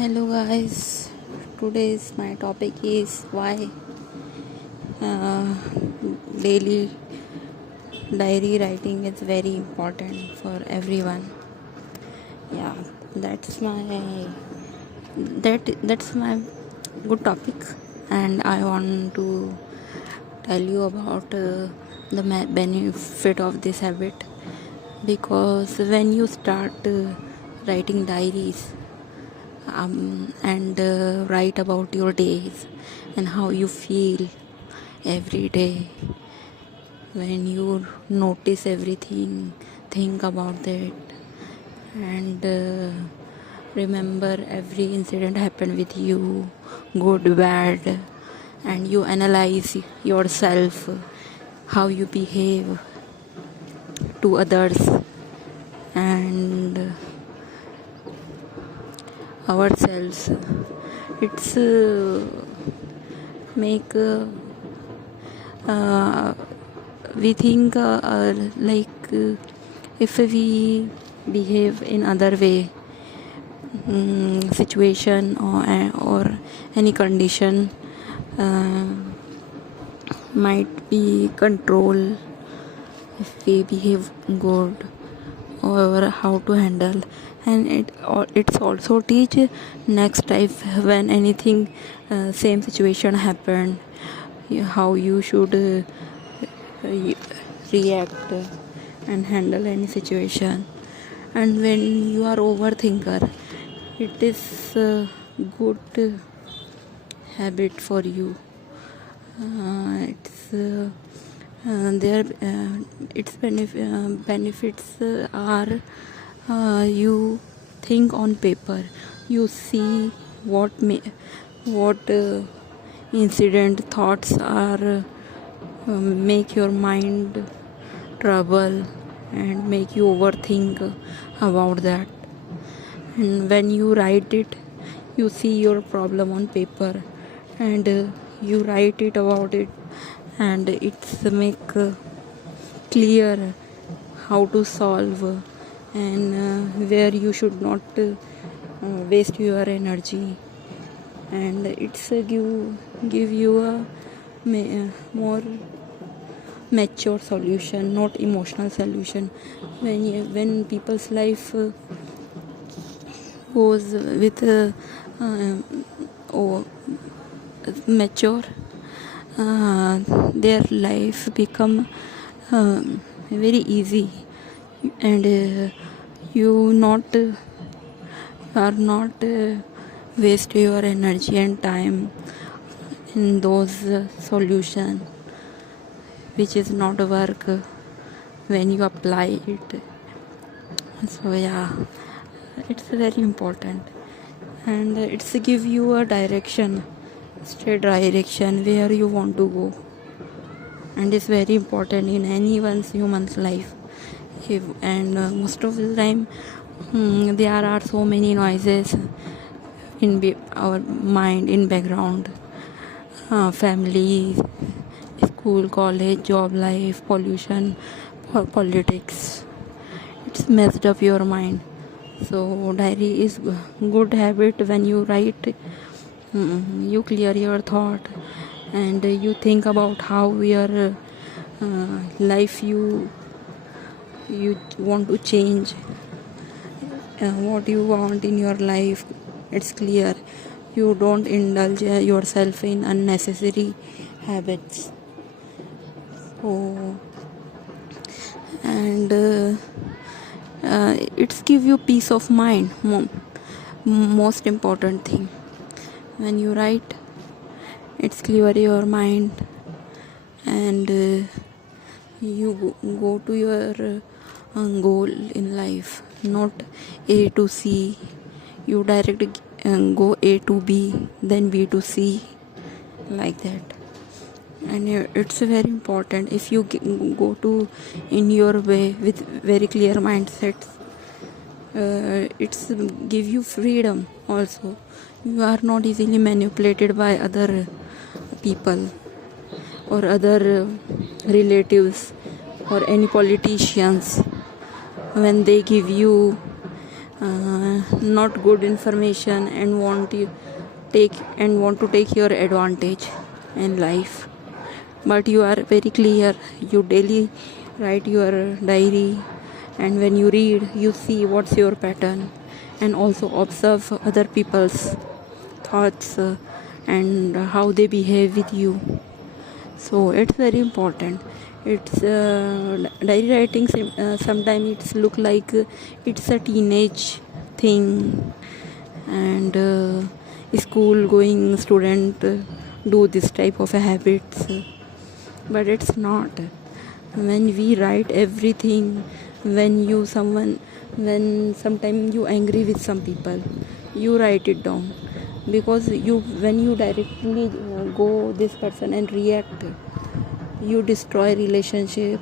Hello guys, today's my topic is why uh, daily diary writing is very important for everyone. Yeah, that's my that's my good topic, and I want to tell you about the benefit of this habit because when you start writing diaries and write about your days and how you feel every day. When you notice everything, think about that, and remember every incident happened with you, good, bad, and you analyze yourself, how you behave to others and ourselves. It's make we think if we behave in other way, situation or any condition uh, might be control if we behave good or how to handle, and it's also teach next time when anything same situation happen, how you should react and handle any situation. And when you are overthinker, it is a good habit for you. It's there its benefits are you think on paper, you see what incident thoughts are make your mind trouble and make you overthink about that. And when you write it, you see your problem on paper and you write it about it, and it's make clear how to solve and where you should not waste your energy, and it's give you a more mature solution, not emotional solution. When people's life goes with oh, mature, their life become very easy, and you not are not waste your energy and time in those solution which is not work when you apply it. So yeah, it's very important, and it's give you a direction, straight direction where you want to go, and it's very important in anyone's human's life. And most of the time there are so many noises in our mind, in background, family, school, college, job life, pollution, politics. It's messed up your mind. So diary is good habit. When you write, you clear your thought, and you think about how your life you want to change, what you want in your life. It's clear. You don't indulge yourself in unnecessary habits. So, and it's give you peace of mind. Most important thing, when you write, it's clear your mind, and you go to your goal in life, not A to C. You direct go A to B, then B to C, like that. And it's very important. If you go to in your way with very clear mindset, it's give you freedom also. You are not easily manipulated by other people or other relatives or any politicians when they give you not good information and want to take your advantage in life. But you are very clear, you daily write your diary, and when you read you see what's your pattern, and also observe other people's thoughts and how they behave with you. So it's very important. It's diary writing sometimes it's look like it's a teenage thing, and school going student do this type of habits, but it's not. When we write everything, when sometimes you angry with some people, you write it down, because when you directly go this person and react, you destroy relationship,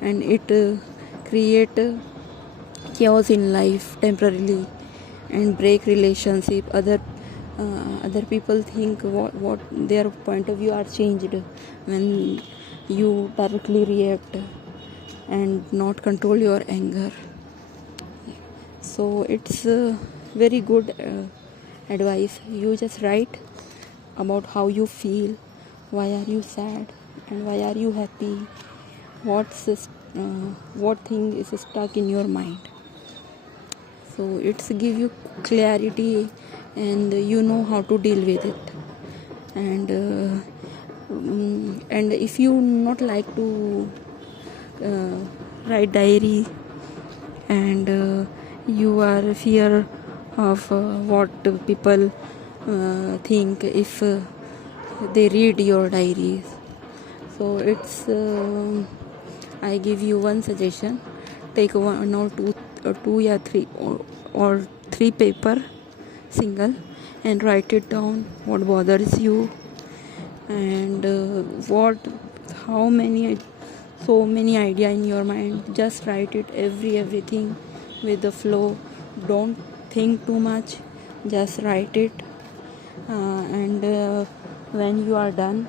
and it create chaos in life temporarily, and break relationship. Other people think what their point of view are changed when you directly react and not control your anger. So it's very good advice. You just write about how you feel, why are you sad and why are you happy, what thing is stuck in your mind. So it's give you clarity, and you know how to deal with it. And if you not like to write diary, and you are fear of what people think if they read your diaries, so it's I give you one suggestion. Take one or two or three or three paper single, and write it down what bothers you, and how many so many idea in your mind. Just write it everything with the flow. Don't think too much, just write it, and when you are done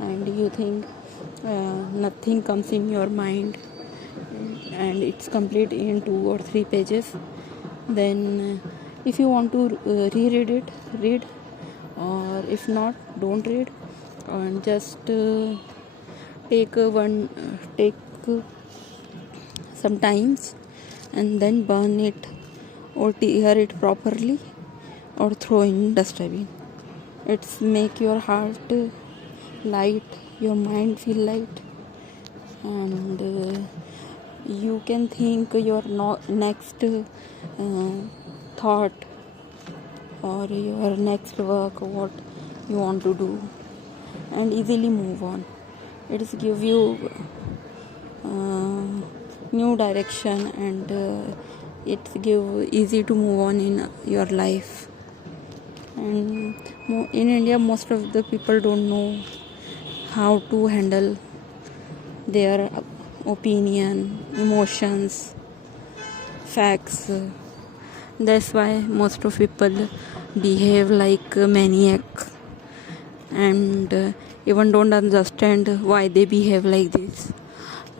and you think nothing comes in your mind, and it's complete in 2 or 3 pages, then if you want to reread it, read, or if not, don't read, and just take some times, and then burn it or tear it properly, or throw in dustbin. It's make your heart light, your mind feel light, and you can think your next thought or your next work, what you want to do, and easily move on. It's give you new direction, and it's give easy to move on in your life. And in India, most of the people don't know how to handle their opinion, emotions, facts. That's why most of people behave like a maniac, and even don't understand why they behave like this.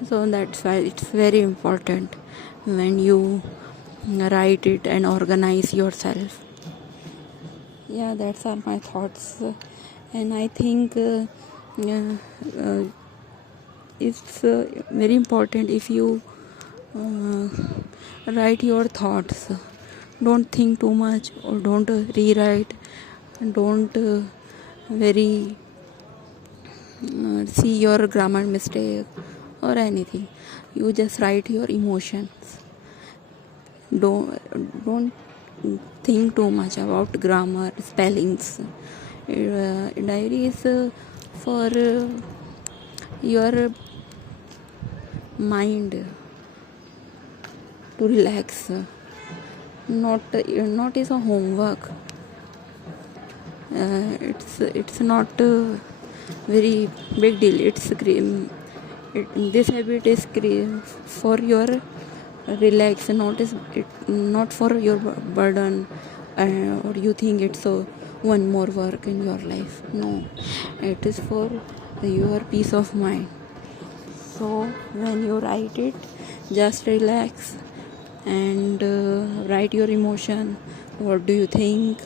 So that's why it's very important when you write it and organize yourself. Yeah, that's are my thoughts, and I think it's very important if you write your thoughts. Don't think too much, or don't rewrite, don't very see your grammar mistake or anything. You just write your emotions. Don't think too much about grammar, spellings. Diary is for your mind to relax, not is a homework. It's not very big deal. This habit is for your relax, not for your burden, or you think it's one more work in your life. No, it is for your peace of mind. So when you write it, just relax, and write your emotion. What do you think?